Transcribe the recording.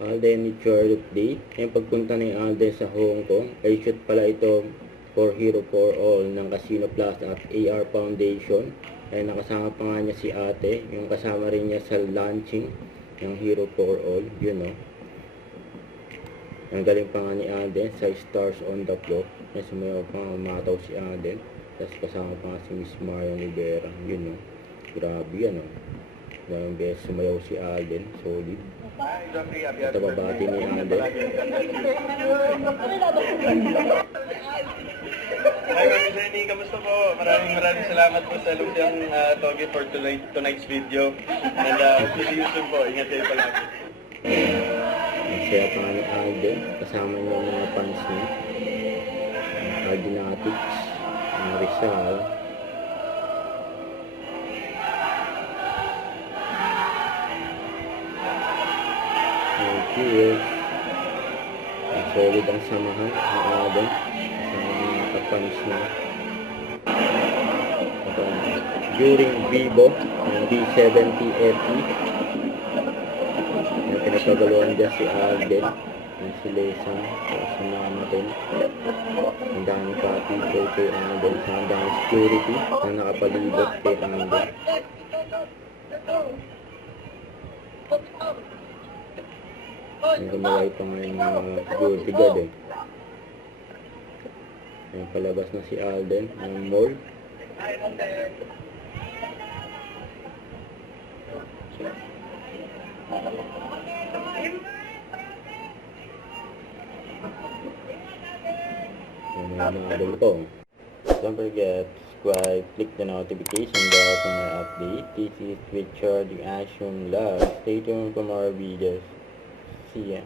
Alden ni Charlotte Day. Yung pagpunta ni Alden sa Hong Kong, ay shoot pala ito for Hero for All ng Casino Plus at AR Foundation. Ay nakasama pa nga niya si ate, yung kasama rin niya sa launching ng Hero for All, yun no. Ang galing pa nga ni Alden sa Stars on the Floor. May sumayaw pa nga, umataw si Alden. Tapos kasama pa nga si Miss Marion Rivera, yun no. Grabe yan no. Dalawang beses sumayaw si Alden, solid. Ito babati ni Alden. Hi, Mami Jenny, kamusta po? Maraming salamat po sa Lumpiang Toge for tonight's video. And see you soon po. Ingat kayo palagi. Masaya pa nga ni Alden. Kasama niya yung mga fans niya. Cardinatics, Rizal. Cheers. Solid ang samahan ng Alden. Kasama mga kapans niya. During Vivo ng B70 FE, yung pinagkagaluan dyan si Alden, yung si Lesan, sumama rin. Ang daming pati kay Alden, ang daming security na nakapalibot kay Alden. Ang gumalay pa ngayon ng security guard eh. Yung palabas na si Alden ng mall. Yung mga model ko. Don't forget to subscribe, click the notification bell for my update. This is Richard Ashum Love. Stay tuned for more videos. See ya.